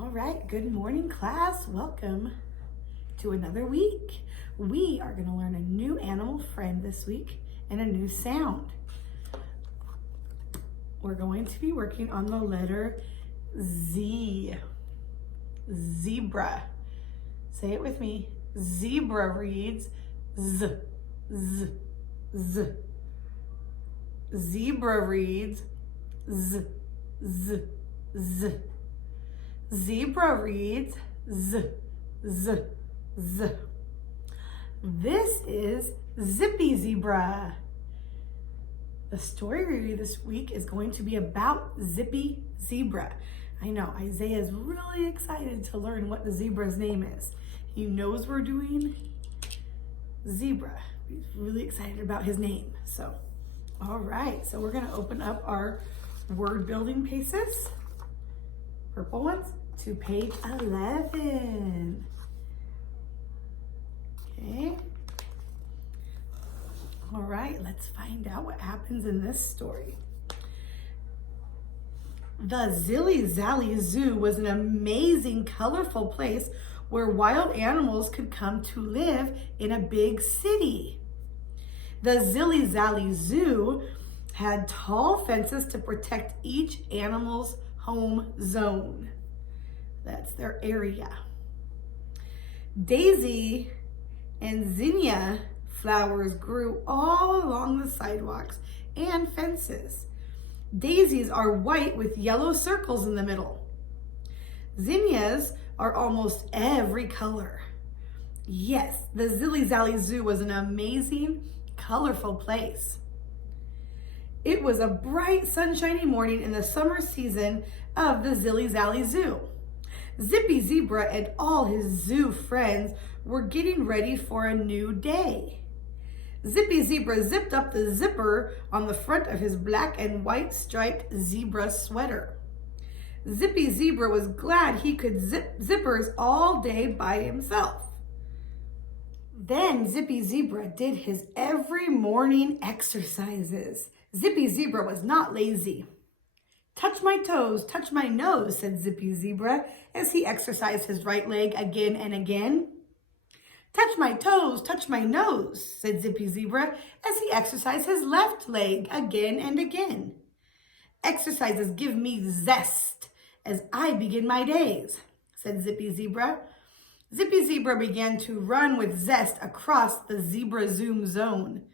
All right, good morning, class. Welcome to another week. We are going to learn a new animal friend this week and a new sound. We're going to be working on the letter Z. Zebra. Say it with me. Zebra reads Z, Z, Z. Zebra reads Z, Z, Z. Zebra reads Z, Z, Z. This is Zippy Zebra. The story we read this week is going to be about Zippy Zebra. I know, Isaiah is really excited to learn what the zebra's name is. He knows we're doing zebra. He's really excited about his name. So, all right, so we're gonna open up our word building paces, purple ones, to page 11. Okay. All right, let's find out what happens in this story. The Zilly Zally Zoo was an amazing, colorful place where wild animals could come to live in a big city. The Zilly Zally Zoo had tall fences to protect each animal's home zone. That's their area. Daisy and zinnia flowers grew all along the sidewalks and fences. Daisies are white with yellow circles in the middle. Zinnias are almost every color. Yes, the Zilly Zally Zoo was an amazing, colorful place. It was a bright, sunshiny morning in the summer season of the Zilly Zally Zoo. Zippy Zebra and all his zoo friends were getting ready for a new day. Zippy Zebra zipped up the zipper on the front of his black and white striped zebra sweater. Zippy Zebra was glad he could zip zippers all day by himself. Then Zippy Zebra did his every morning exercises. Zippy Zebra was not lazy. "Touch my toes, touch my nose," said Zippy Zebra as he exercised his right leg again and again. "Touch my toes, touch my nose," said Zippy Zebra as he exercised his left leg again and again. "Exercises give me zest as I begin my days," said Zippy Zebra. Zippy Zebra began to run with zest across the zebra zoom zone.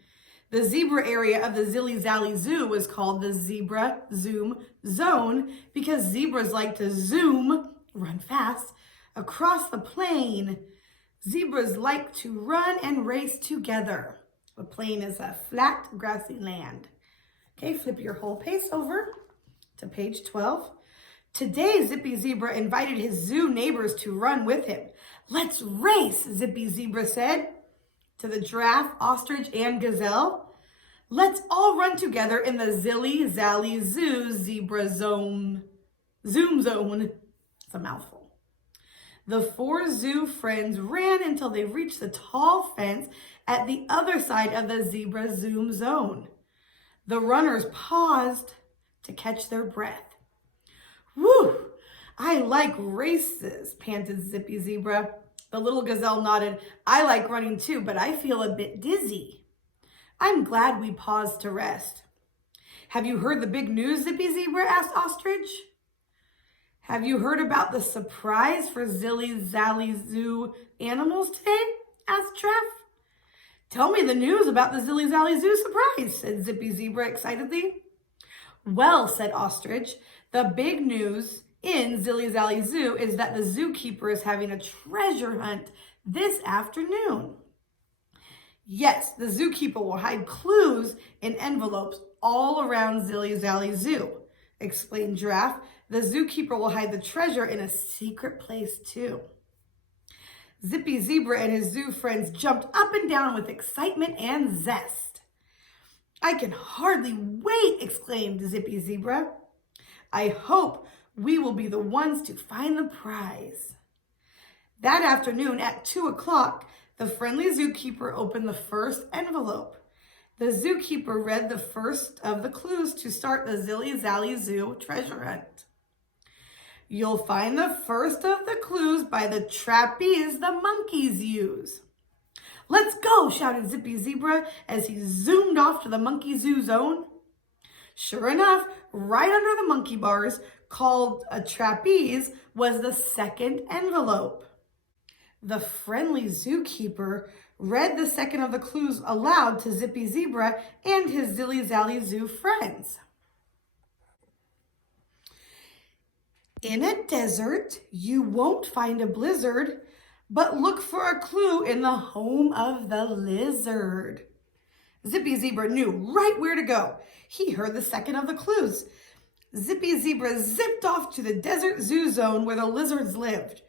The zebra area of the Zilly Zally Zoo was called the Zebra Zoom Zone because zebras like to zoom, run fast, across the plain. Zebras like to run and race together. The plain is a flat, grassy land. Okay, flip your whole page over to page 12. Today, Zippy Zebra invited his zoo neighbors to run with him. "Let's race," Zippy Zebra said to the giraffe, ostrich, and gazelle. "Let's all run together in the Zilly Zally Zoo Zebra Zoom Zone." It's a mouthful. The four zoo friends ran until they reached the tall fence at the other side of the zebra zoom zone. The runners paused to catch their breath. "Whew, I like races," panted Zippy Zebra. The little gazelle nodded. "I like running too, but I feel a bit dizzy." "I'm glad we paused to rest." "Have you heard the big news, Zippy Zebra?" asked Ostrich. "Have you heard about the surprise for Zilly Zally Zoo animals today?" asked Giraffe. "Tell me the news about the Zilly Zally Zoo surprise," said Zippy Zebra excitedly. "Well," said Ostrich, "the big news in Zilly Zally Zoo is that the zookeeper is having a treasure hunt this afternoon." "Yes, the zookeeper will hide clues in envelopes all around Zilly Zally Zoo," explained Giraffe. "The zookeeper will hide the treasure in a secret place too." Zippy Zebra and his zoo friends jumped up and down with excitement and zest. "I can hardly wait," exclaimed Zippy Zebra. "I hope we will be the ones to find the prize." That afternoon at 2 o'clock, the friendly zookeeper opened the first envelope. The zookeeper read the first of the clues to start the Zilly Zally Zoo treasure hunt. You'll find the first of the clues by the trapeze the monkeys use. Let's go, shouted Zippy Zebra as he zoomed off to the monkey zoo zone. Sure enough, right under the monkey bars, called a trapeze, was the second envelope. The friendly zookeeper read the second of the clues aloud to Zippy Zebra and his Zilly Zally Zoo friends. In a desert, you won't find a blizzard, but look for a clue in the home of the lizard. Zippy Zebra knew right where to go. He heard the second of the clues. Zippy Zebra zipped off to the desert zoo zone where the lizards lived.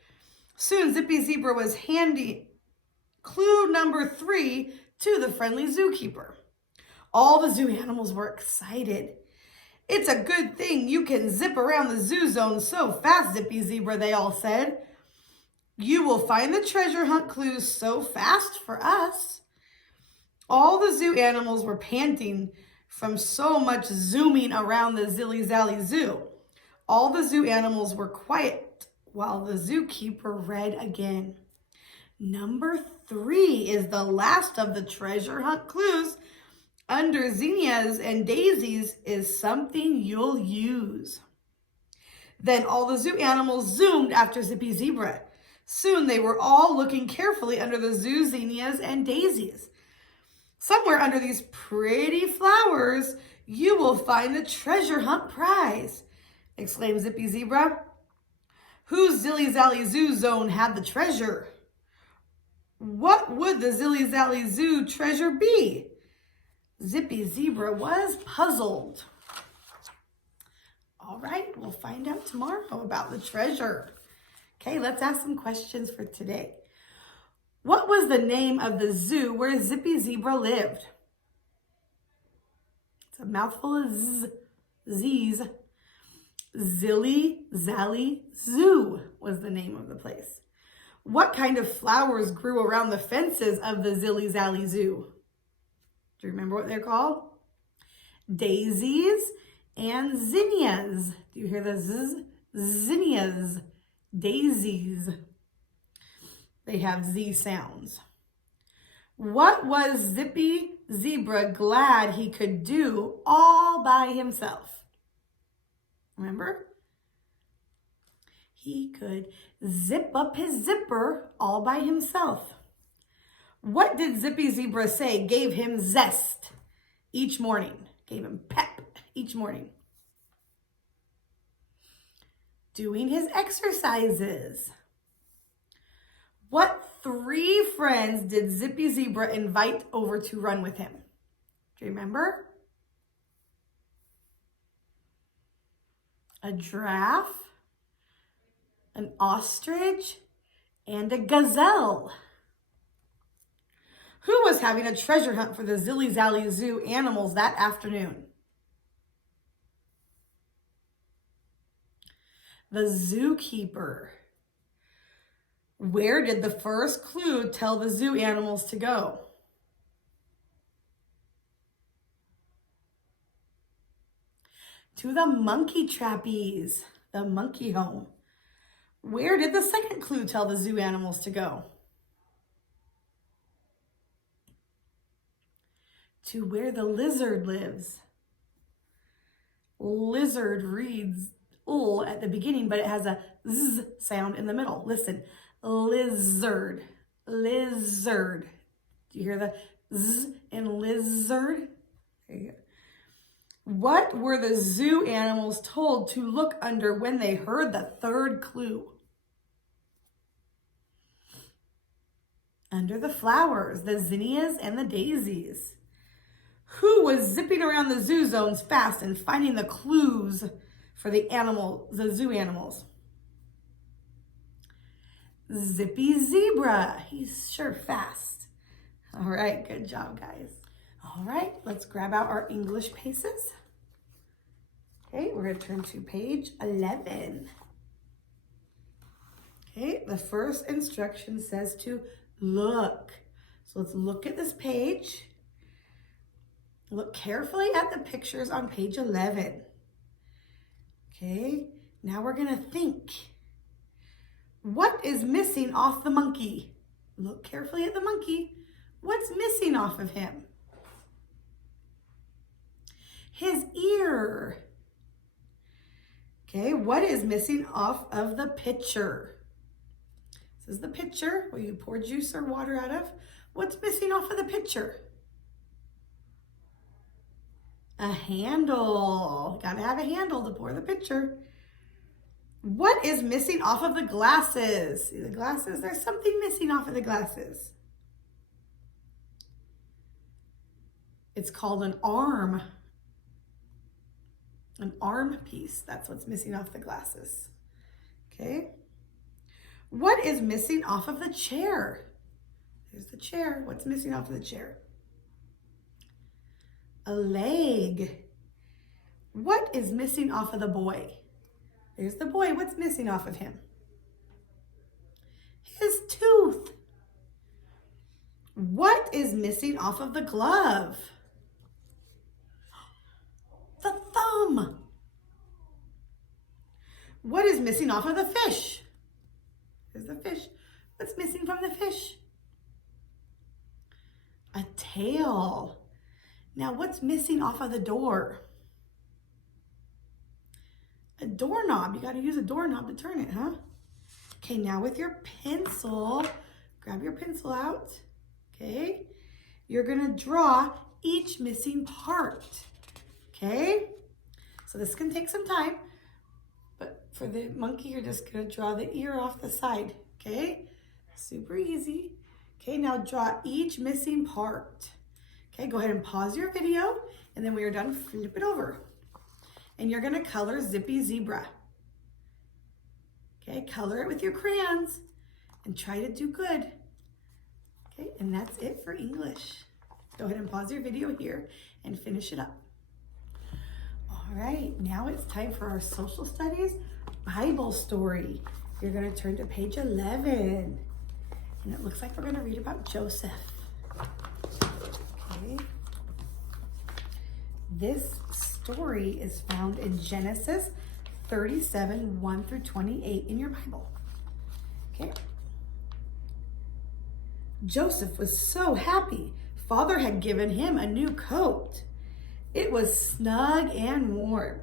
Soon, Zippy Zebra was handing clue number 3 to the friendly zookeeper. All the zoo animals were excited. It's a good thing you can zip around the zoo zone so fast, Zippy Zebra, they all said. You will find the treasure hunt clues so fast for us. All the zoo animals were panting from so much zooming around the Zilly Zally Zoo. All the zoo animals were quiet while the zookeeper read again. Number 3 is the last of the treasure hunt clues. Under zinnias and daisies is something you'll use. Then all the zoo animals zoomed after Zippy Zebra. Soon they were all looking carefully under the zoo zinnias and daisies. Somewhere under these pretty flowers, you will find the treasure hunt prize, exclaimed Zippy Zebra. Whose Zilly Zally Zoo zone had the treasure? What would the Zilly Zally Zoo treasure be? Zippy Zebra was puzzled. All right, we'll find out tomorrow about the treasure. Okay, let's ask some questions for today. What was the name of the zoo where Zippy Zebra lived? It's a mouthful of Z's. Zilly Zally Zoo was the name of the place. What kind of flowers grew around the fences of the Zilly Zally Zoo? Do you remember what they're called? Daisies and zinnias. Do you hear the zzz? Zinnias. Daisies. They have Z sounds. What was Zippy Zebra glad he could do all by himself? Remember? He could zip up his zipper all by himself. What did Zippy Zebra say gave him zest each morning? Gave him pep each morning. Doing his exercises. What 3 friends did Zippy Zebra invite over to run with him? Do you remember? A giraffe, an ostrich, and a gazelle. Who was having a treasure hunt for the Zilly Zally Zoo animals that afternoon? The zookeeper. Where did the first clue tell the zoo animals to go? To the monkey trapeze, the monkey home. Where did the second clue tell the zoo animals to go? To where the lizard lives. Lizard reads "l" at the beginning, but it has a "z" sound in the middle. Listen, lizard, lizard. Do you hear the "z" in lizard? There you go. What were the zoo animals told to look under when they heard the third clue? Under the flowers, the zinnias and the daisies. Who was zipping around the zoo zones fast and finding the clues for the zoo animals? Zippy Zebra. He's sure fast. All right, good job, guys. All right, let's grab out our English paces. Okay, we're going to turn to page 11. Okay, the first instruction says to look. So let's look at this page. Look carefully at the pictures on page 11. Okay, Now we're going to think. What is missing off the monkey? Look carefully at the monkey. What's missing off of him? His ear. Okay, what is missing off of the pitcher? This is the pitcher where you pour juice or water out of. What's missing off of the pitcher? A handle. Gotta have a handle to pour the pitcher. What is missing off of the glasses? See the glasses? There's something missing off of the glasses. It's called an arm. An arm piece. That's what's missing off the glasses. Okay. What is missing off of the chair? There's the chair. What's missing off of the chair? A leg. What is missing off of the boy? There's the boy. What's missing off of him? His tooth. What is missing off of the glove? The thumb. What is missing off of the fish? There's the fish. What's missing from the fish? A tail. Now, what's missing off of the door? A doorknob. You got to use a doorknob to turn it, huh? Okay, now with your pencil, grab your pencil out. Okay, you're going to draw each missing part. Okay, so this can take some time, but for the monkey, you're just going to draw the ear off the side. Okay, super easy. Okay, now draw each missing part. Okay, go ahead and pause your video, and then when you're done, flip it over. And you're gonna color Zippy Zebra. Okay, color it with your crayons and try to do good. Okay, and that's it for English. Go ahead and pause your video here and finish it up. All right, now it's time for our social studies Bible story. You're gonna turn to page 11. And it looks like we're gonna read about Joseph. Okay. This story is found in Genesis 37, 1 through 28 in your Bible. Okay. Joseph was so happy. Father had given him a new coat. It was snug and warm.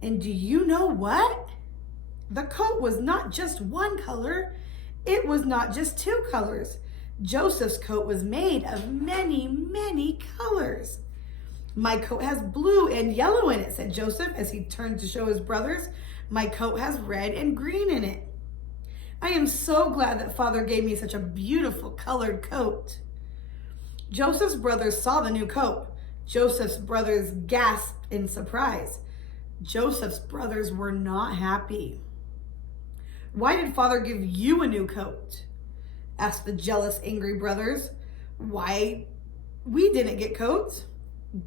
And do you know what? The coat was not just one color. It was not just two colors. Joseph's coat was made of many, many colors. My coat has blue and yellow in it, said Joseph as he turned to show his brothers. My coat has red and green in it. I am so glad that Father gave me such a beautiful colored coat. Joseph's brothers saw the new coat. Joseph's brothers gasped in surprise. Joseph's brothers were not happy. Why did Father give you a new coat? Asked the jealous, angry brothers. Why, we didn't get coats.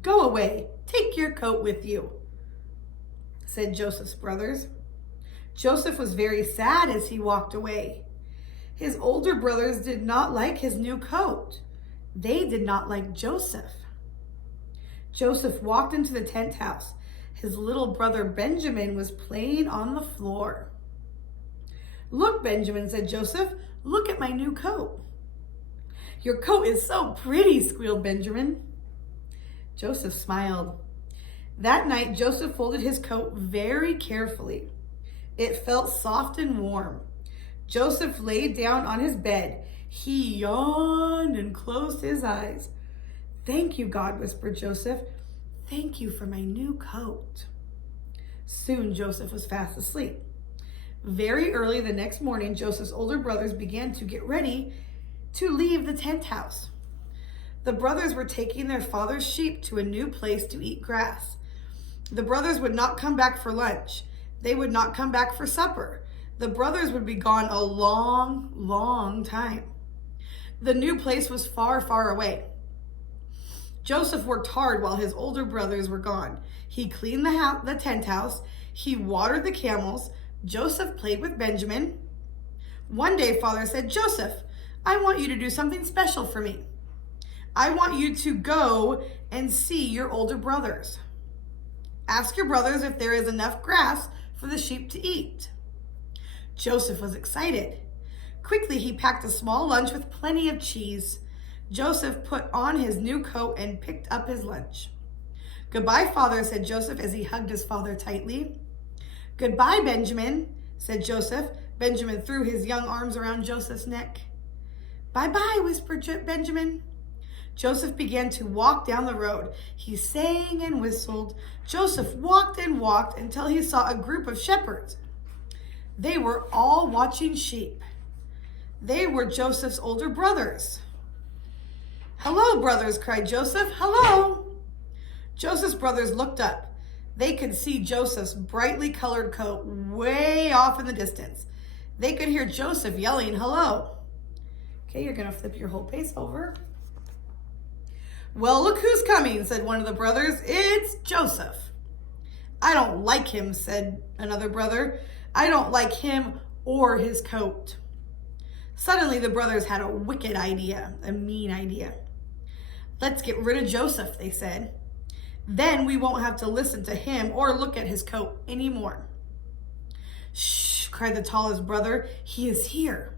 Go away, take your coat with you, said Joseph's brothers. Joseph was very sad as he walked away. His older brothers did not like his new coat. They did not like Joseph. Joseph walked into the tent house. His little brother Benjamin was playing on the floor. Look, Benjamin, said Joseph, look at my new coat. Your coat is so pretty, squealed Benjamin. Joseph smiled. That night, Joseph folded his coat very carefully. It felt soft and warm. Joseph lay down on his bed. He yawned and closed his eyes. Thank you, God, whispered Joseph. Thank you for my new coat. Soon, Joseph was fast asleep. Very early the next morning, Joseph's older brothers began to get ready to leave the tent house. The brothers were taking their father's sheep to a new place to eat grass. The brothers would not come back for lunch. They would not come back for supper. The brothers would be gone a long, long time. The new place was far, far away. Joseph worked hard while his older brothers were gone. He cleaned the tent house. He watered the camels. Joseph played with Benjamin. One day, Father said, Joseph, I want you to do something special for me. I want you to go and see your older brothers. Ask your brothers if there is enough grass for the sheep to eat. Joseph was excited. Quickly, he packed a small lunch with plenty of cheese. Joseph put on his new coat and picked up his lunch. "Goodbye, Father," said Joseph as he hugged his father tightly. "Goodbye, Benjamin," said Joseph. Benjamin threw his young arms around Joseph's neck. "Bye-bye," whispered Benjamin. Joseph began to walk down the road. He sang and whistled. Joseph walked and walked until he saw a group of shepherds. They were all watching sheep. They were Joseph's older brothers. "Hello, brothers," cried Joseph. "Hello." Joseph's brothers looked up. They could see Joseph's brightly colored coat way off in the distance. They could hear Joseph yelling, "Hello." Okay, you're going to flip your whole page over. "Well, look who's coming," said one of the brothers. "It's Joseph." "I don't like him," said another brother. "I don't like him or his coat." Suddenly, the brothers had a wicked idea, a mean idea. "Let's get rid of Joseph," they said. "Then we won't have to listen to him or look at his coat anymore." "Shh," cried the tallest brother. "He is here."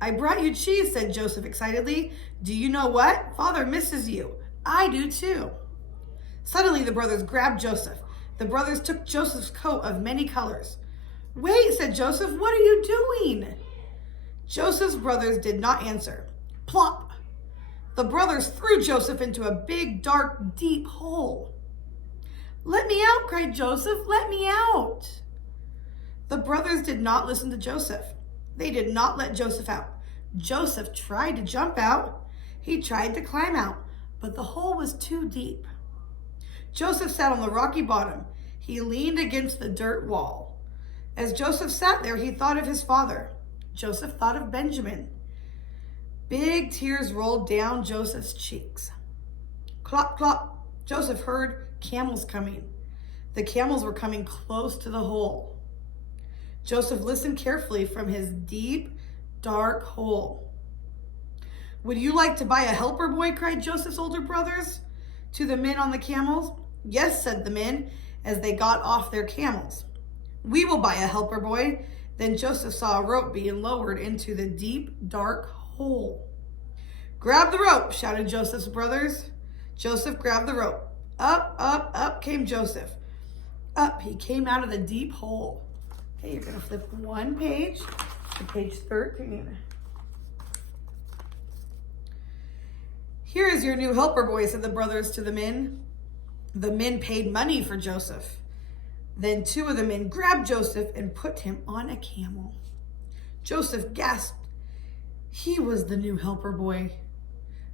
"I brought you cheese," said Joseph excitedly. "Do you know what? Father misses you. I do too." Suddenly, the brothers grabbed Joseph. The brothers took Joseph's coat of many colors. "Wait," said Joseph. "What are you doing?" Joseph's brothers did not answer. Plop! The brothers threw Joseph into a big, dark, deep hole. "Let me out," cried Joseph. "Let me out." The brothers did not listen to Joseph. They did not let Joseph out. Joseph tried to jump out. He tried to climb out, but the hole was too deep. Joseph sat on the rocky bottom. He leaned against the dirt wall. As Joseph sat there, he thought of his father. Joseph thought of Benjamin. Big tears rolled down Joseph's cheeks. Clop, clop. Joseph heard camels coming. The camels were coming close to the hole. Joseph listened carefully from his deep, dark hole. "Would you like to buy a helper boy?" cried Joseph's older brothers to the men on the camels. "Yes," said the men as they got off their camels. "We will buy a helper boy." Then Joseph saw a rope being lowered into the deep, dark hole. "Grab the rope," shouted Joseph's brothers. Joseph grabbed the rope. Up, up, up came Joseph. Up he came out of the deep hole. Okay, you're going to flip one page to page 13. "Here is your new helper boy," said the brothers to the men. The men paid money for Joseph. Then two of the men grabbed Joseph and put him on a camel. Joseph gasped. He was the new helper boy.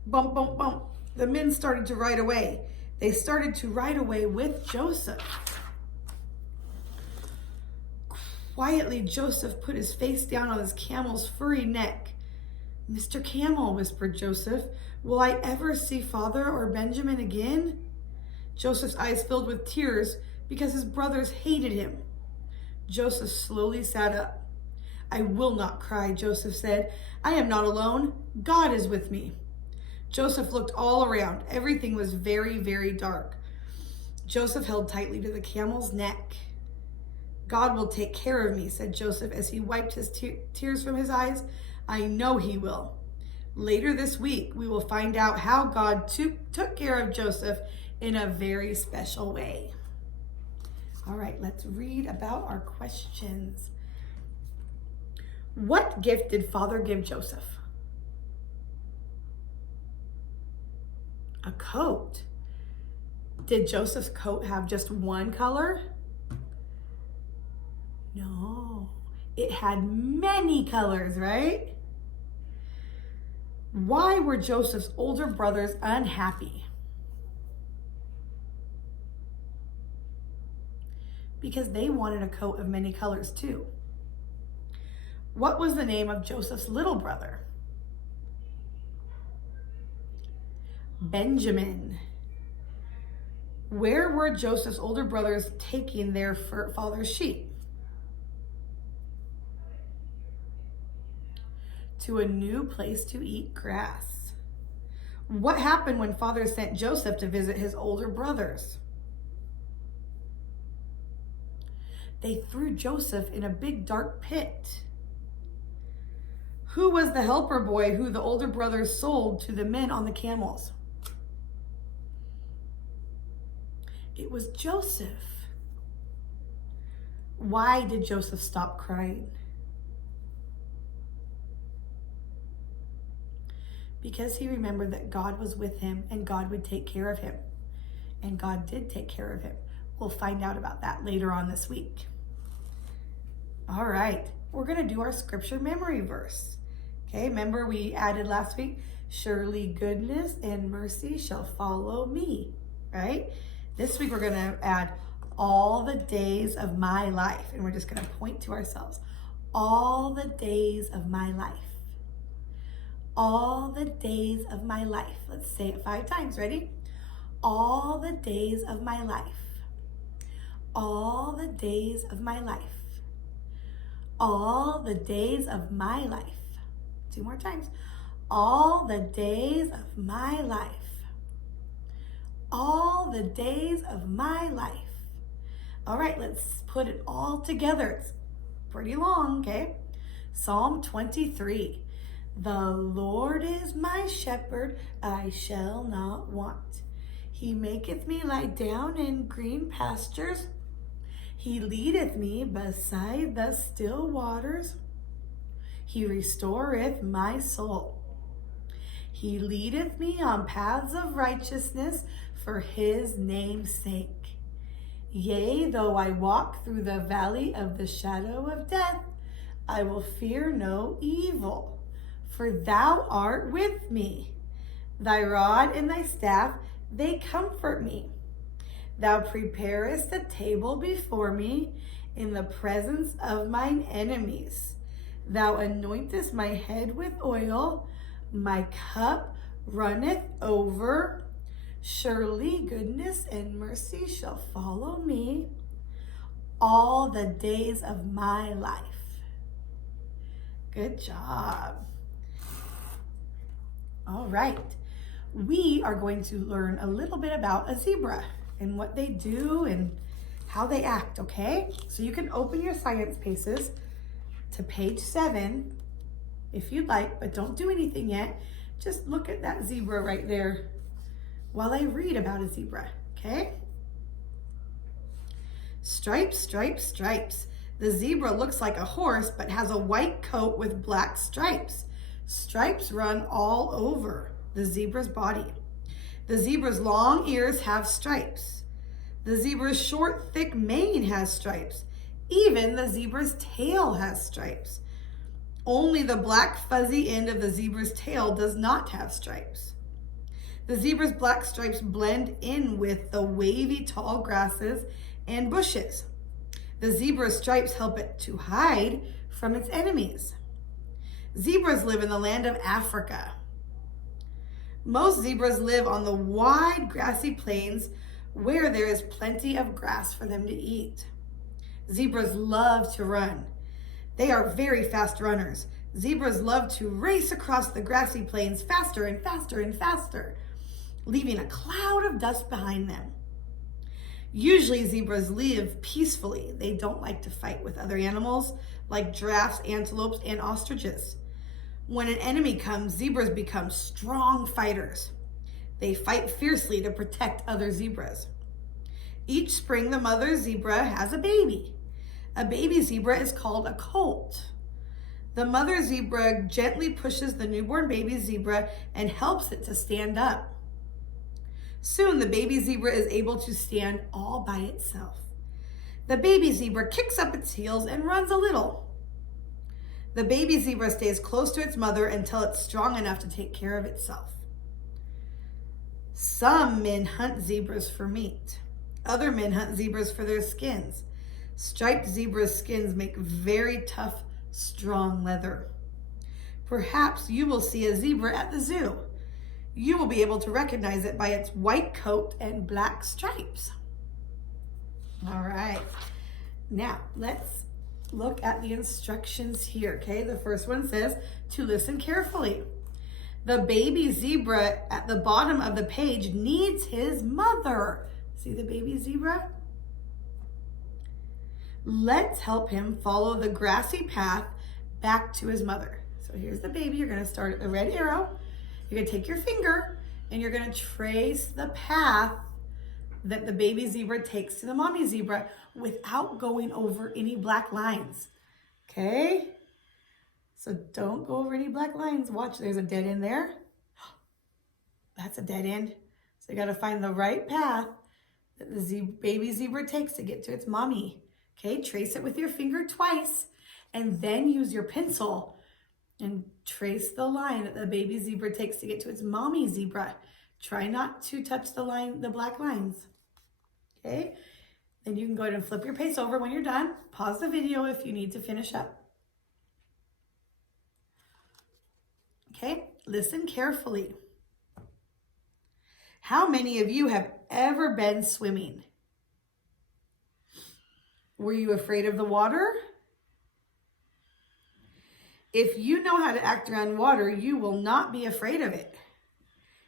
Bump, bump, bump. The men started to ride away. They started to ride away with Joseph. Quietly, Joseph put his face down on his camel's furry neck. "Mr. Camel," whispered Joseph, "will I ever see Father or Benjamin again?" Joseph's eyes filled with tears because his brothers hated him. Joseph slowly sat up. "I will not cry," Joseph said. "I am not alone. God is with me." Joseph looked all around. Everything was very, very dark. Joseph held tightly to the camel's neck. "God will take care of me," said Joseph as he wiped his tears from his eyes. "I know he will." Later this week, we will find out how God took care of Joseph in a very special way. All right, let's read about our questions. What gift did Father give Joseph? A coat. Did Joseph's coat have just one color? No, it had many colors, right? Why were Joseph's older brothers unhappy? Because they wanted a coat of many colors too. What was the name of Joseph's little brother? Benjamin. Where were Joseph's older brothers taking their father's sheep? To a new place to eat grass. What happened when Father sent Joseph to visit his older brothers? They threw Joseph in a big dark pit. Who was the helper boy who the older brothers sold to the men on the camels? It was Joseph. Why did Joseph stop crying? Because he remembered that God was with him and God would take care of him. And God did take care of him. We'll find out about that later on this week. All right, we're going to do our scripture memory verse. Okay, remember we added last week, surely goodness and mercy shall follow me, right? This week we're going to add all the days of my life, and we're just going to point to ourselves. All the days of my life. All the days of my life. Let's say it 5 times. Ready? All the days of my life. All the days of my life. All the days of my life. 2 more times. All the days of my life. All the days of my life. All right, let's put it all together. It's pretty long, okay? Psalm 23. The Lord is my shepherd, I shall not want. He maketh me lie down in green pastures. He leadeth me beside the still waters. He restoreth my soul. He leadeth me on paths of righteousness for his name's sake. Yea, though I walk through the valley of the shadow of death, I will fear no evil, for thou art with me. Thy rod and thy staff, they comfort me. Thou preparest a table before me in the presence of mine enemies. Thou anointest my head with oil, my cup runneth over. Surely goodness and mercy shall follow me all the days of my life. Good job. All right. We are going to learn a little bit about a zebra and what they do and how they act, okay? So you can open your science pages to page 7 if you'd like, but don't do anything yet. Just look at that zebra right there while I read about a zebra, okay? Stripes, stripes, stripes. The zebra looks like a horse, but has a white coat with black stripes. Stripes run all over the zebra's body. The zebra's long ears have stripes. The zebra's short, thick mane has stripes. Even the zebra's tail has stripes. Only the black fuzzy end of the zebra's tail does not have stripes. The zebra's black stripes blend in with the wavy tall grasses and bushes. The zebra's stripes help it to hide from its enemies. Zebras live in the land of Africa. Most zebras live on the wide grassy plains where there is plenty of grass for them to eat. Zebras love to run. They are very fast runners. Zebras love to race across the grassy plains faster and faster and faster, leaving a cloud of dust behind them. Usually zebras live peacefully. They don't like to fight with other animals like giraffes, antelopes, and ostriches. When an enemy comes, zebras become strong fighters. They fight fiercely to protect other zebras. Each spring, the mother zebra has a baby. A baby zebra is called a colt. The mother zebra gently pushes the newborn baby zebra and helps it to stand up. Soon, the baby zebra is able to stand all by itself. The baby zebra kicks up its heels and runs a little. The baby zebra stays close to its mother until it's strong enough to take care of itself. Some men hunt zebras for meat. Other men hunt zebras for their skins. Striped zebra skins make very tough, strong leather. Perhaps you will see a zebra at the zoo. You will be able to recognize it by its white coat and black stripes. All right, now let's look at the instructions here, okay? The first one says to listen carefully. The baby zebra at the bottom of the page needs his mother. See the baby zebra? Let's help him follow the grassy path back to his mother. So here's the baby. You're going to start at the red arrow. You're going to take your finger and you're going to trace the path that the baby zebra takes to the mommy zebra without going over any black lines. Okay? So don't go over any black lines. Watch, there's a dead end there. That's a dead end. So you got to find the right path that the baby zebra takes to get to its mommy. Okay, trace it with your finger twice and then use your pencil and trace the line that the baby zebra takes to get to its mommy zebra. Try not to touch the black lines. Okay, then you can go ahead and flip your pace over when you're done. Pause the video if you need to finish up. Okay, listen carefully. How many of you have ever been swimming? Were you afraid of the water? If you know how to act around water, you will not be afraid of it.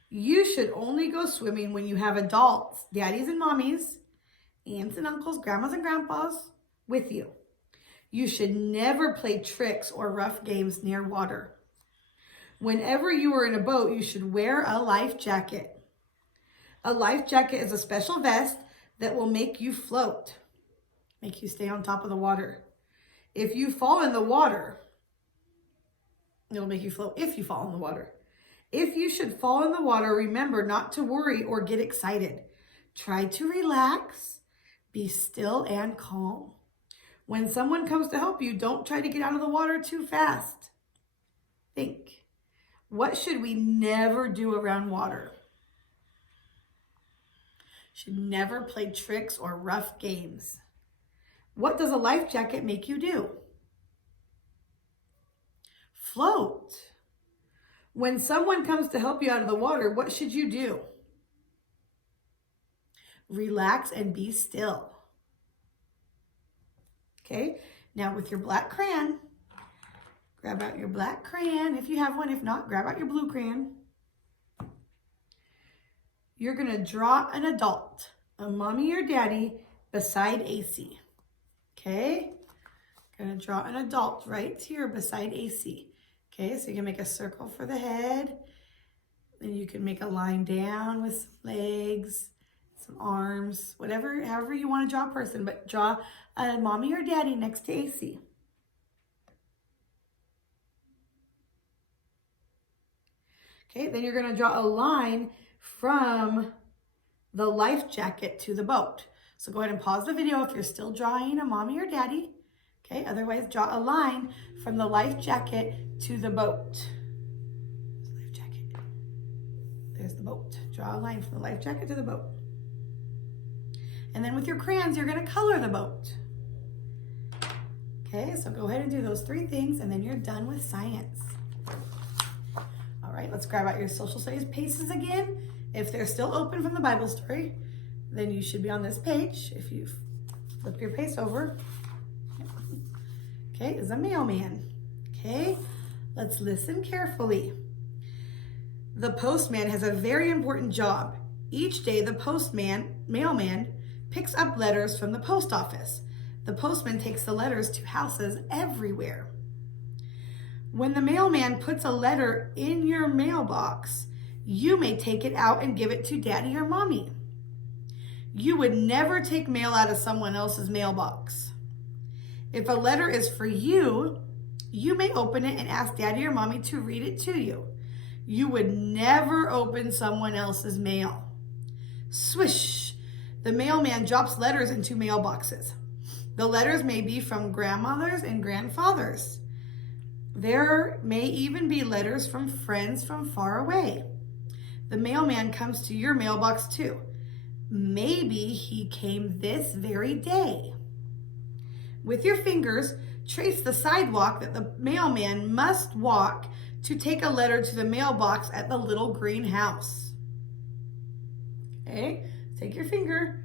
You should only go swimming when you have adults, daddies and mommies, aunts and uncles, grandmas and grandpas with you. You should never play tricks or rough games near water. Whenever you are in a boat, you should wear a life jacket. A life jacket is a special vest that will make you float, make you stay on top of the water. If you fall in the water, it'll make you float if you fall in the water. If you should fall in the water, remember not to worry or get excited. Try to relax, be still and calm. When someone comes to help you, don't try to get out of the water too fast. Think, what should we never do around water? Should never play tricks or rough games. What does a life jacket make you do? Float. When someone comes to help you out of the water, what should you do? Relax and be still. Okay, now with your black crayon, grab out your black crayon if you have one. If not, grab out your blue crayon. You're going to draw an adult, a mommy or daddy, beside AC. Okay? Going to draw an adult right here beside AC. Okay, so you can make a circle for the head. Then you can make a line down with some legs, some arms, whatever, however you want to draw a person, but draw a mommy or daddy next to AC. Okay, then you're going to draw a line from the life jacket to the boat. So go ahead and pause the video if you're still drawing a mommy or daddy. Okay, otherwise draw a line from the life jacket to the boat. Life jacket. There's the boat. Draw a line from the life jacket to the boat. And then with your crayons, you're going to color the boat. Okay, so go ahead and do those 3 things and then you're done with science. All right, let's grab out your social studies pages again. If they're still open from the Bible story, then you should be on this page. If you flip your page over, okay, is a mailman. Okay, let's listen carefully. The postman has a very important job. Each day, the mailman, picks up letters from the post office. The postman takes the letters to houses everywhere. When the mailman puts a letter in your mailbox, you may take it out and give it to daddy or mommy. You would never take mail out of someone else's mailbox. If a letter is for you, you may open it and ask daddy or mommy to read it to you. You would never open someone else's mail. Swish! The mailman drops letters into mailboxes. The letters may be from grandmothers and grandfathers. There may even be letters from friends from far away. The mailman comes to your mailbox too. Maybe he came this very day. With your fingers, trace the sidewalk that the mailman must walk to take a letter to the mailbox at the little green house. Okay, take your finger,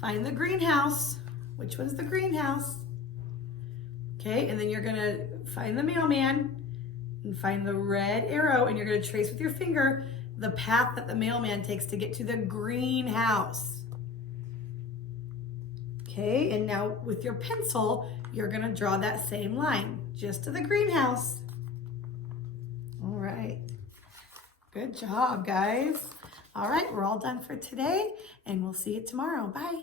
find the greenhouse. Which one's the greenhouse? Okay, and then you're gonna find the mailman and find the red arrow and you're gonna trace with your finger the path that the mailman takes to get to the greenhouse. Okay, and now with your pencil, you're gonna draw that same line, just to the greenhouse. All right, good job, guys. All right, we're all done for today, and we'll see you tomorrow. Bye.